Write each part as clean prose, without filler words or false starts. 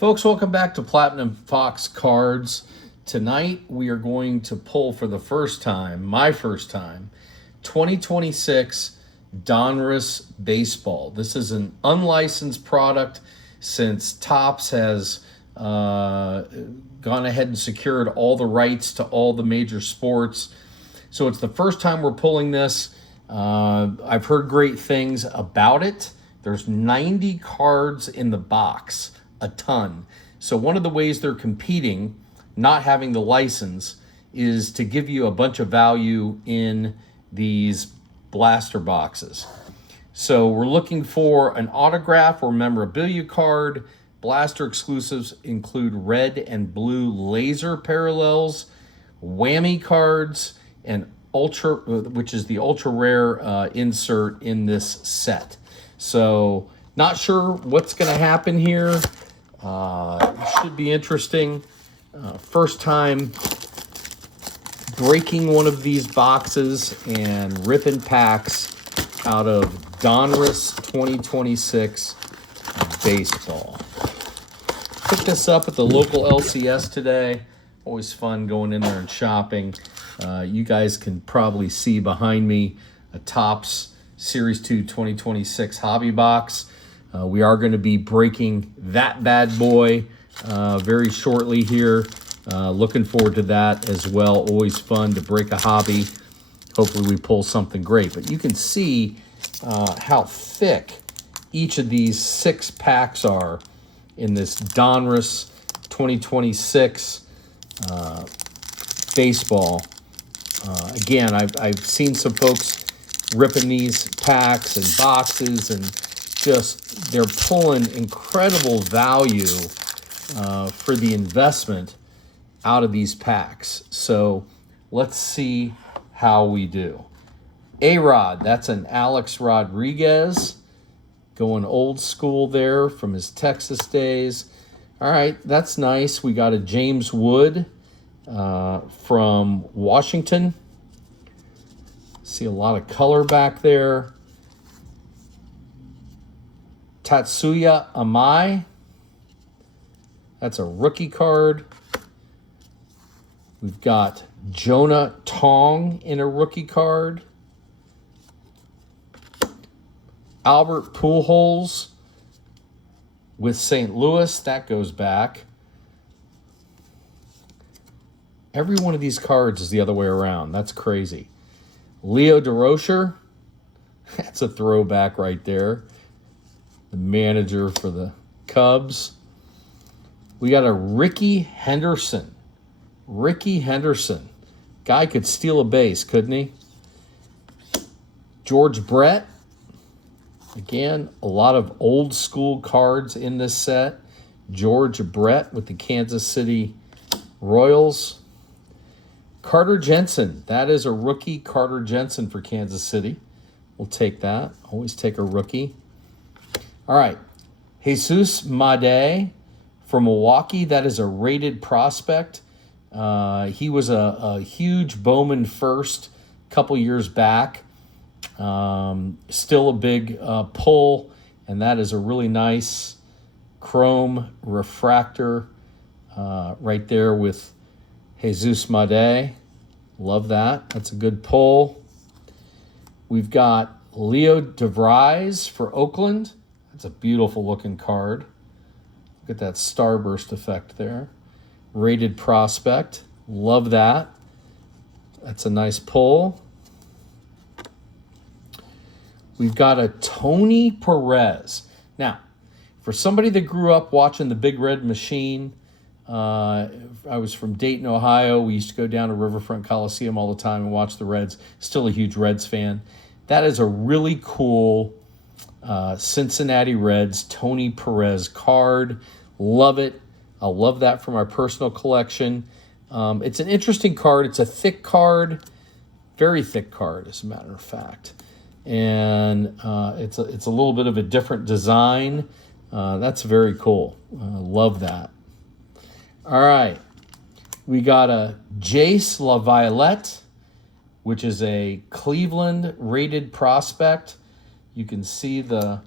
Folks, welcome back to Platinum Fox Cards. Tonight we are going to pull for the first time, my first time, 2026 Donruss Baseball. This is an unlicensed product since Topps has gone ahead and secured all the rights to all the major sports. So it's the first time we're pulling this. I've heard great things about it. There's 90 cards in the box. A ton. So one of the ways they're competing, not having the license, is to give you a bunch of value in these blaster boxes. So we're looking for an autograph or memorabilia card. Blaster exclusives include red and blue laser parallels, whammy cards, and ultra, which is the ultra rare insert in this set. So not sure what's going to happen here. It should be interesting. First time breaking one of these boxes and ripping packs out of Donruss 2026 Baseball. Picked this up at the local LCS today. Always fun going in there and shopping. You guys can probably see behind me a Topps Series 2 2026 hobby box. We are going to be breaking that bad boy very shortly here. Looking forward to that as well. Always fun to break a hobby. Hopefully we pull something great. But you can see how thick each of these 6 packs are in this Donruss 2026 baseball. Again, I've seen some folks ripping these packs and boxes, and just they're pulling incredible value for the investment out of these packs. So let's see how we do. A-Rod, that's an Alex Rodriguez, going old school there from his Texas days. All right, that's nice. We got a James Wood from Washington. See a lot of color back there. Tatsuya Amai. That's a rookie card. We've got Jonah Tong in a rookie card. Albert Pujols with St. Louis. That goes back. Every one of these cards is the other way around. That's crazy. Leo DeRocher. That's a throwback right there. The manager for the Cubs. We got a Ricky Henderson. Ricky Henderson. Guy could steal a base, couldn't he? George Brett. Again, a lot of old school cards in this set. George Brett with the Kansas City Royals. Carter Jensen. That is a rookie Carter Jensen for Kansas City. We'll take that. Always take a rookie. All right. Jesus Made from Milwaukee. That is a rated prospect. He was a huge Bowman first a couple years back. Still a big pull, and that is a really nice chrome refractor right there with Jesus Made. Love that. That's a good pull. We've got Leo DeVries for Oakland. That's a beautiful looking card. Look at that starburst effect there. Rated prospect. Love that. That's a nice pull. We've got a Tony Perez. Now, for somebody that grew up watching the Big Red Machine, I was from Dayton, Ohio. We used to go down to Riverfront Coliseum all the time and watch the Reds. Still a huge Reds fan. That is a really cool Cincinnati Reds Tony Perez card. Love it. I'll love that for my personal collection. It's an interesting card. It's a thick card. Very thick card, as a matter of fact. And it's a little bit of a different design. That's very cool. Love that. All right. We got a Jace LaViolette, which is a Cleveland rated prospect. You can see the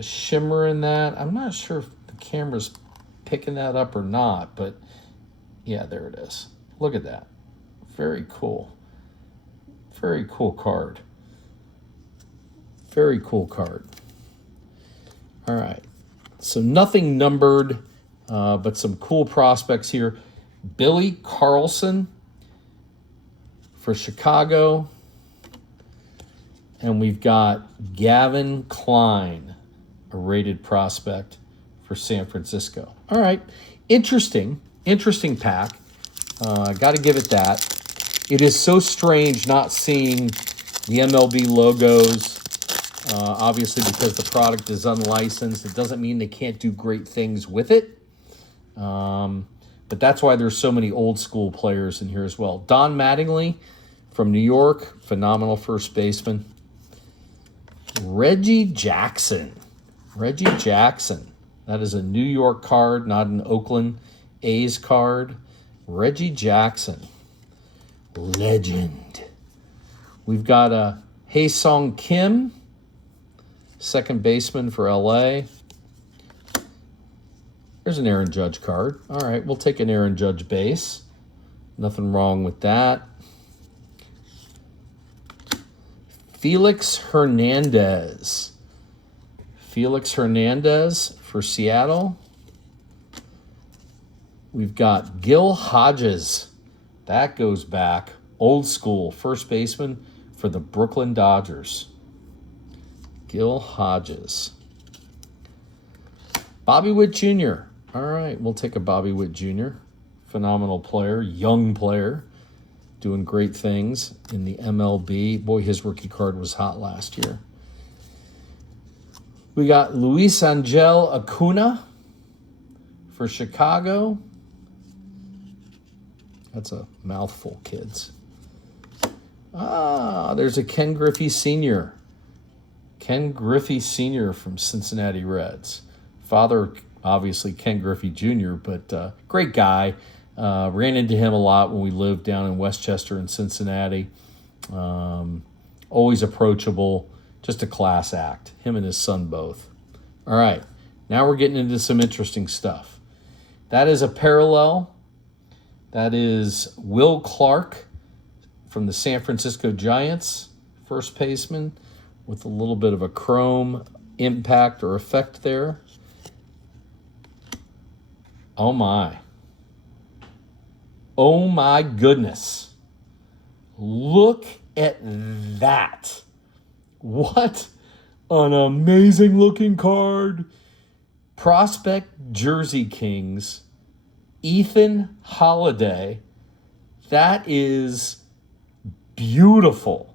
shimmer in that. I'm not sure if the camera's picking that up or not, but yeah, there it is. Look at that. Very cool. Very cool card. Very cool card. All right. So nothing numbered, but some cool prospects here. Billy Carlson for Chicago. And we've got Gavin Klein, a rated prospect for San Francisco. All right. Interesting pack. Got to give it that. It is so strange not seeing the MLB logos, obviously because the product is unlicensed. It doesn't mean they can't do great things with it. But that's why there's so many old school players in here as well. Don Mattingly from New York, phenomenal first baseman. Reggie Jackson. That is a New York card, not an Oakland A's card. Reggie Jackson. Legend. We've got a Hae-Sung Kim, second baseman for LA. There's an Aaron Judge card. All right, we'll take an Aaron Judge base. Nothing wrong with that. Felix Hernandez. For Seattle. We've got Gil Hodges. That goes back. Old school. First baseman for the Brooklyn Dodgers. Gil Hodges. Bobby Witt Jr. All right, we'll take a Bobby Witt Jr. Phenomenal player, young player, doing great things in the MLB. Boy, his rookie card was hot last year. We got Luis Angel Acuna for Chicago. That's a mouthful, kids. There's a Ken Griffey Sr. Ken Griffey Sr. from Cincinnati Reds. Father, obviously, Ken Griffey Jr., but great guy. Ran into him a lot when we lived down in Westchester and Cincinnati. Always approachable. Just a class act. Him and his son both. All right. Now we're getting into some interesting stuff. That is a parallel. That is Will Clark from the San Francisco Giants, first baseman, with a little bit of a chrome impact or effect there. Oh my. Oh my goodness. Look at that. What an amazing looking card. Prospect Jersey Kings, Ethan Holiday. That is beautiful.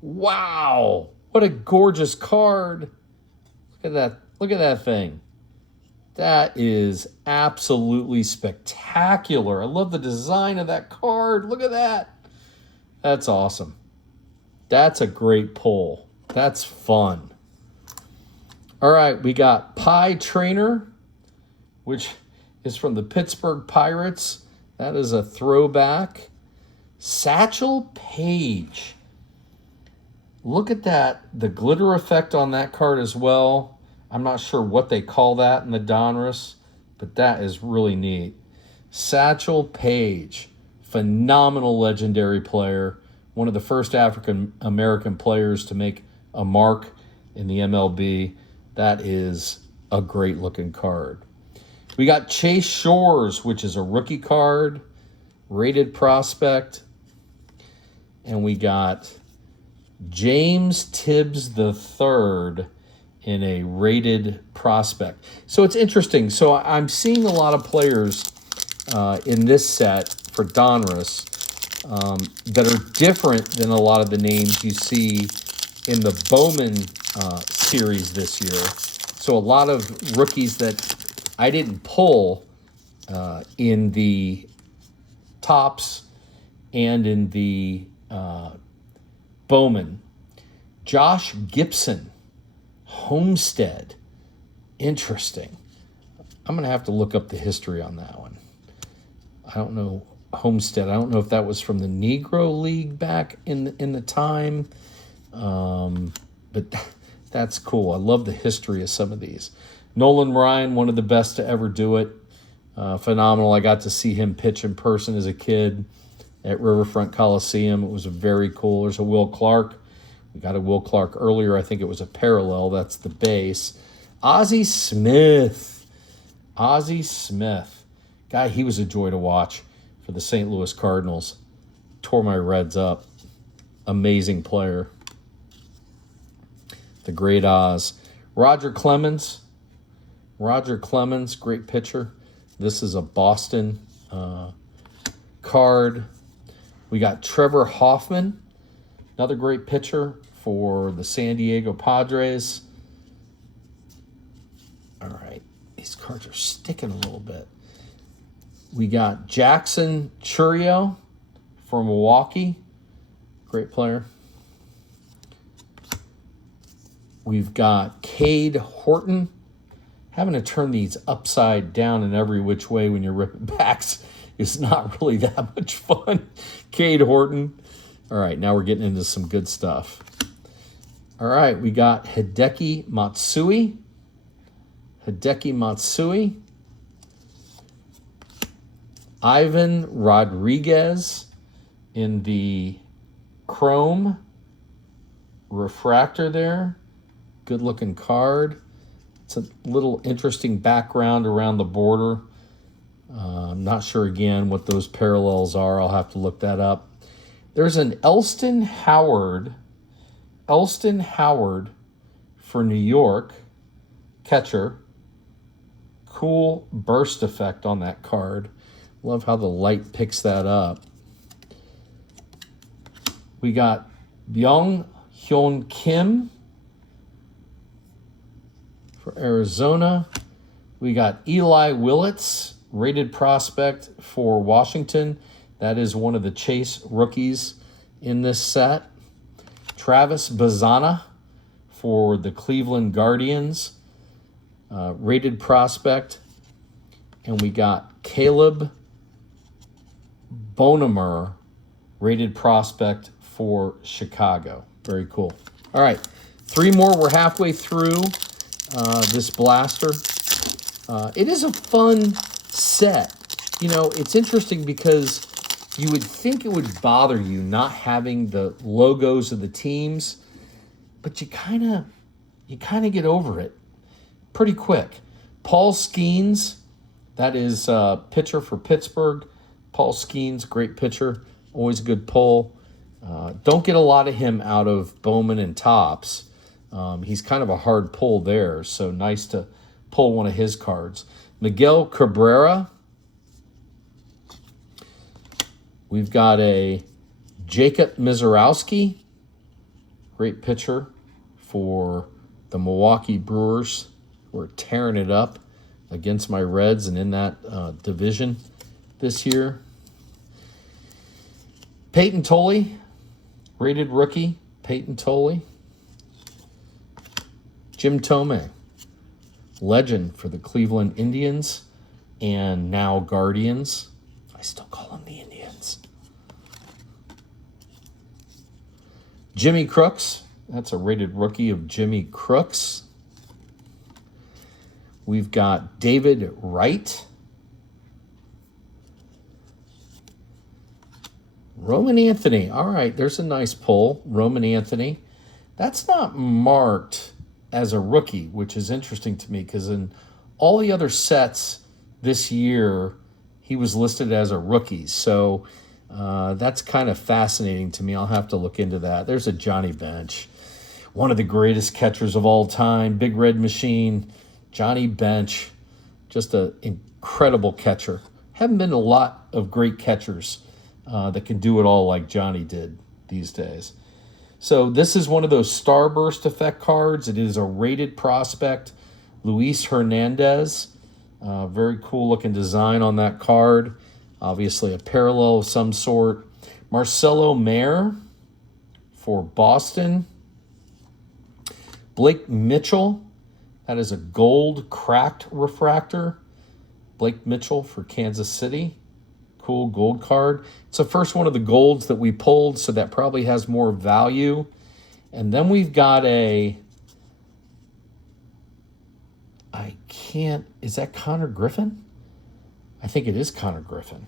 Wow. What a gorgeous card. Look at that. Look at that thing. That is absolutely spectacular. I love the design of that card. Look at that. That's awesome. That's a great pull. That's fun. All right, we got Pie Trainer, which is from the Pittsburgh Pirates. That is a throwback. Satchel Paige. Look at that. The glitter effect on that card as well. I'm not sure what they call that in the Donruss, but that is really neat. Satchel Paige, phenomenal legendary player. One of the first African-American players to make a mark in the MLB. That is a great-looking card. We got Chase Shores, which is a rookie card, rated prospect. And we got James Tibbs III in a rated prospect. So it's interesting. So I'm seeing a lot of players in this set for Donruss that are different than a lot of the names you see in the Bowman series this year. So a lot of rookies that I didn't pull in the Topps and in the Bowman. Josh Gibson, Homestead. Interesting. I'm going to have to look up the history on that one. I don't know. Homestead. I don't know if that was from the Negro League back in the time. But that's cool. I love the history of some of these. Nolan Ryan, one of the best to ever do it. Phenomenal. I got to see him pitch in person as a kid at Riverfront Coliseum. It was very cool. There's a Will Clark. We got a Will Clark earlier. I think it was a parallel. That's the base. Ozzie Smith. Ozzie Smith. Guy, he was a joy to watch for the St. Louis Cardinals. Tore my Reds up. Amazing player. The great Oz. Roger Clemens. Roger Clemens, great pitcher. This is a Boston card. We got Trevor Hoffman, another great pitcher for the San Diego Padres. All right, these cards are sticking a little bit. We got Jackson Chourio for Milwaukee, great player. We've got Cade Horton. Having to turn these upside down in every which way when you're ripping backs is not really that much fun. Cade Horton. All right, now we're getting into some good stuff. All right, we got Hideki Matsui. Hideki Matsui. Ivan Rodriguez in the chrome refractor there. Good looking card. It's a little interesting background around the border. I'm not sure, again, what those parallels are. I'll have to look that up. There's an Elston Howard for New York, catcher. Cool burst effect on that card. Love how the light picks that up. We got Byung Hyun Kim for Arizona. We got Eli Willits, rated prospect for Washington. That is one of the Chase rookies in this set. Travis Bazzana for the Cleveland Guardians, rated prospect. And we got Caleb Bonemer, rated prospect for Chicago. Very cool. All right, 3 more. We're halfway through this blaster. It is a fun set. You know, it's interesting because you would think it would bother you not having the logos of the teams, but you kind of get over it pretty quick. Paul Skeens, that is pitcher for Pittsburgh. Paul Skeens, great pitcher, always a good pull. Don't get a lot of him out of Bowman and Topps. He's kind of a hard pull there, so nice to pull one of his cards. Miguel Cabrera. We've got a Jacob Mizorowski, great pitcher for the Milwaukee Brewers. We're tearing it up against my Reds and in that division this year. Peyton Tolley, rated rookie, Peyton Tolley. Jim Thome, legend for the Cleveland Indians and now Guardians. I still call them the Indians. Jimmy Crooks, that's a rated rookie of Jimmy Crooks. We've got David Wright. Roman Anthony. All right, there's a nice pull. Roman Anthony. That's not marked as a rookie, which is interesting to me because in all the other sets this year, he was listed as a rookie. So that's kind of fascinating to me. I'll have to look into that. There's a Johnny Bench, one of the greatest catchers of all time. Big Red Machine, Johnny Bench, just an incredible catcher. Haven't been a lot of great catchers that can do it all like Johnny did these days. So this is one of those Starburst effect cards. It is a rated prospect, Luis Hernandez. Very cool looking design on that card. Obviously a parallel of some sort. Marcelo Mayer for Boston. Blake Mitchell. That is a gold cracked refractor. Blake Mitchell for Kansas City. Cool gold card. It's the first one of the golds that we pulled, so that probably has more value. And then we've got a I can't, is that Connor Griffin? I think it is Connor Griffin.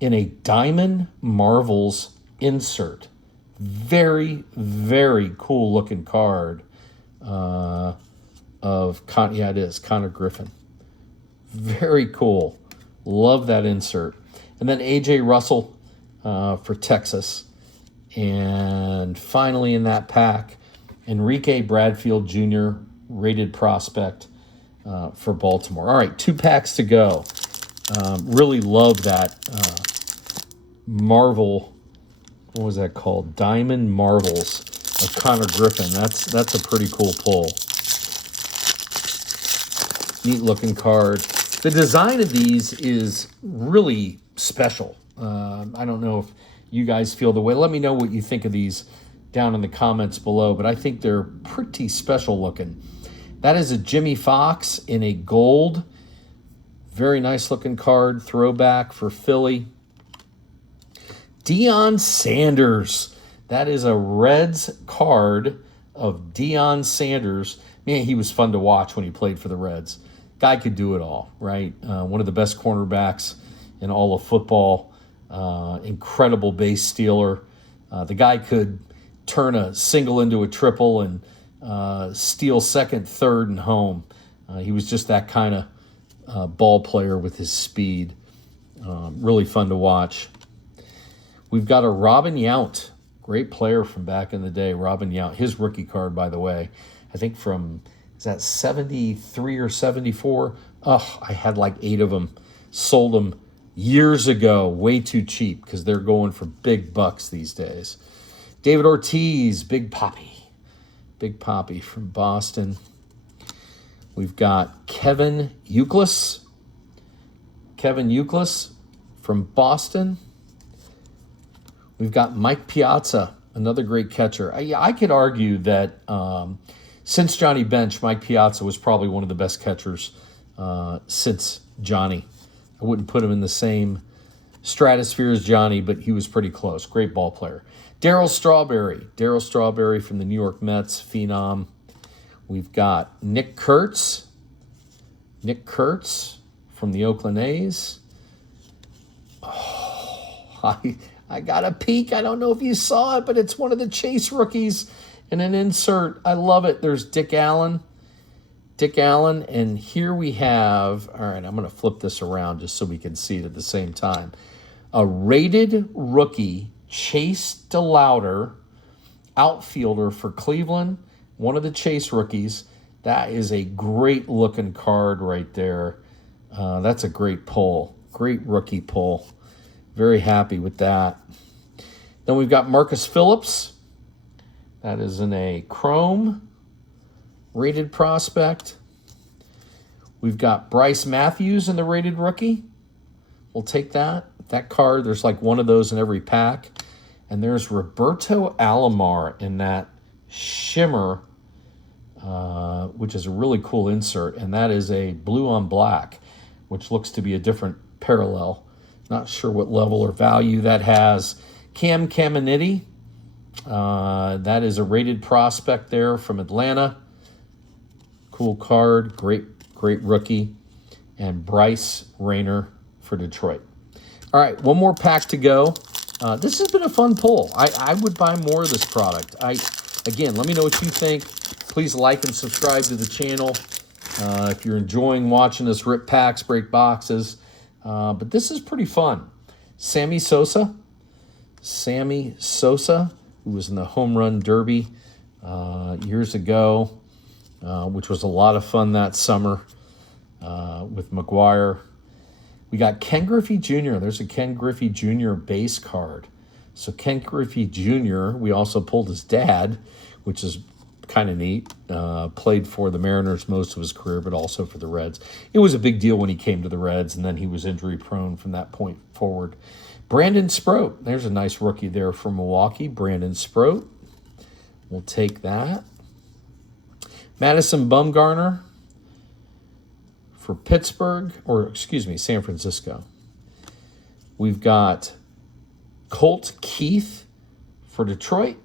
In a Diamond Marvels insert. Very, very cool looking card yeah, it is Connor Griffin. Very cool. Love that insert. And then A.J. Russell for Texas. And finally in that pack, Enrique Bradfield Jr., rated prospect for Baltimore. All right, 2 packs to go. Really love that Marvel, what was that called? Diamond Marvels of Connor Griffin. That's a pretty cool pull. Neat looking card. The design of these is really special. I don't know if you guys feel the way. Let me know what you think of these down in the comments below, but I think they're pretty special looking. That is a Jimmy Fox in a gold. Very nice looking card. Throwback for Philly. Deion Sanders. That is a Reds card of Deion Sanders. Man, he was fun to watch when he played for the Reds. Guy could do it all, right? One of the best cornerbacks in all of football. Incredible base stealer. The guy could turn a single into a triple and steal second, third, and home. He was just that kind of ball player with his speed. Really fun to watch. We've got a Robin Yount, great player from back in the day. Robin Yount, his rookie card, by the way, I think from, is that 73 or 74? Oh, I had like 8 of them. Sold them years ago, way too cheap because they're going for big bucks these days. David Ortiz, Big Poppy from Boston. We've got Kevin Youkilis from Boston. We've got Mike Piazza, another great catcher. I could argue that since Johnny Bench, Mike Piazza was probably one of the best catchers since Johnny. I wouldn't put him in the same stratosphere as Johnny, but he was pretty close. Great ball player. Darryl Strawberry from the New York Mets, phenom. We've got Nick Kurtz from the Oakland A's. Oh, I got a peek. I don't know if you saw it, but it's one of the Chase rookies in an insert. I love it. There's Dick Allen. And here we have, all right, I'm going to flip this around just so we can see it at the same time. A rated rookie, Chase DeLauter, outfielder for Cleveland, one of the Chase rookies. That is a great looking card right there. That's a great pull. Great rookie pull. Very happy with that. Then we've got Marcus Phillips. That is in a chrome rated prospect. We've got Bryce Matthews in the rated rookie. We'll take that. That card, there's like one of those in every pack. And there's Roberto Alomar in that shimmer, which is a really cool insert. And that is a blue on black, which looks to be a different parallel. Not sure what level or value that has. Cam Caminiti. That is a rated prospect there from Atlanta. Cool card. Great rookie. And Bryce Rayner for Detroit. All right, one more pack to go. This has been a fun pull. I would buy more of this product. Again, let me know what you think. Please like and subscribe to the channel if you're enjoying watching us rip packs, break boxes. But this is pretty fun. Sammy Sosa, who was in the Home Run Derby years ago, which was a lot of fun that summer with McGuire. We got Ken Griffey Jr. There's a Ken Griffey Jr. base card. So Ken Griffey Jr., we also pulled his dad, which is kind of neat. Played for the Mariners most of his career, but also for the Reds. It was a big deal when he came to the Reds, and then he was injury prone from that point forward. Brandon Sproat. There's a nice rookie there from Milwaukee. Brandon Sproat. We'll take that. Madison Bumgarner for Pittsburgh, San Francisco. We've got Colt Keith for Detroit.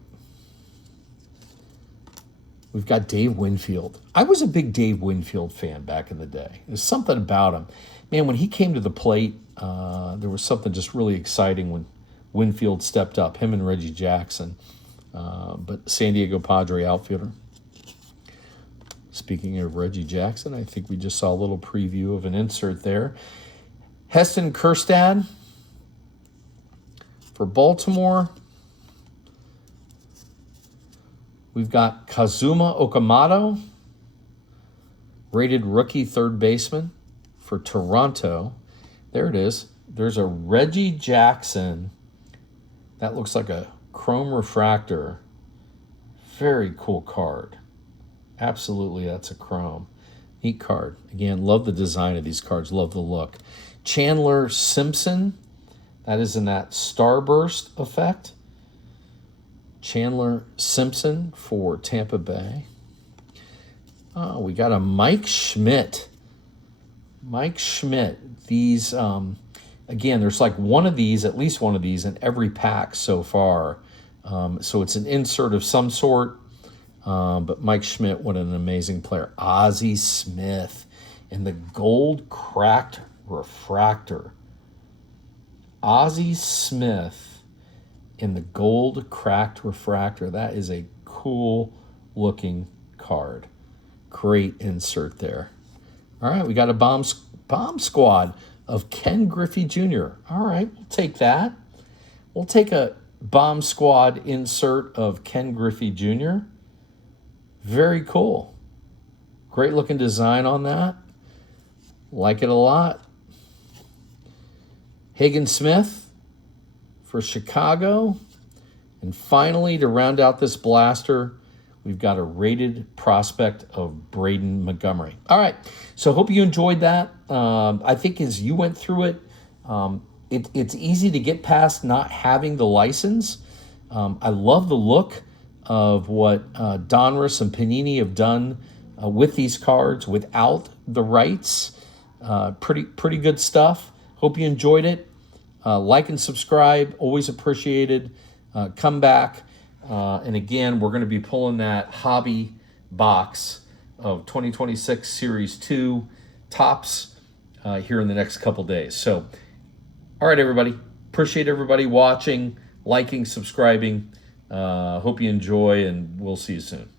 We've got Dave Winfield. I was a big Dave Winfield fan back in the day. There's something about him. Man, when he came to the plate, there was something just really exciting when Winfield stepped up, him and Reggie Jackson. But San Diego Padre outfielder. Speaking of Reggie Jackson, I think we just saw a little preview of an insert there. Heston Kjerstad for Baltimore. We've got Kazuma Okamoto, rated rookie third baseman for Toronto. There it is. There's a Reggie Jackson. That looks like a chrome refractor. Very cool card. Absolutely, that's a chrome. Neat card. Again, love the design of these cards. Love the look. Chandler Simpson. That is in that starburst effect. Chandler Simpson for Tampa Bay. Oh, we got a Mike Schmidt. Mike Schmidt. These, again, there's like one of these, at least one of these in every pack so far. So it's an insert of some sort. But Mike Schmidt, what an amazing player. Ozzie Smith in the gold cracked refractor. Ozzie Smith in the gold cracked refractor. That is a cool looking card. Great insert there. All right, we got a bomb squad of Ken Griffey Jr. All right, we'll take that. We'll take a bomb squad insert of Ken Griffey Jr. Very cool. Great looking design on that. Like it a lot. Hagen Smith for Chicago. And finally, to round out this blaster, we've got a rated prospect of Braden Montgomery. All right, so hope you enjoyed that. I think as you went through it, it's easy to get past not having the license. I love the look of what Donruss and Panini have done with these cards without the rights. Pretty good stuff. Hope you enjoyed it. Like and subscribe, always appreciated. Come back. And again, we're going to be pulling that hobby box of 2026 Series 2 tops here in the next couple days. So, all right, everybody. Appreciate everybody watching, liking, subscribing. Hope you enjoy, and we'll see you soon.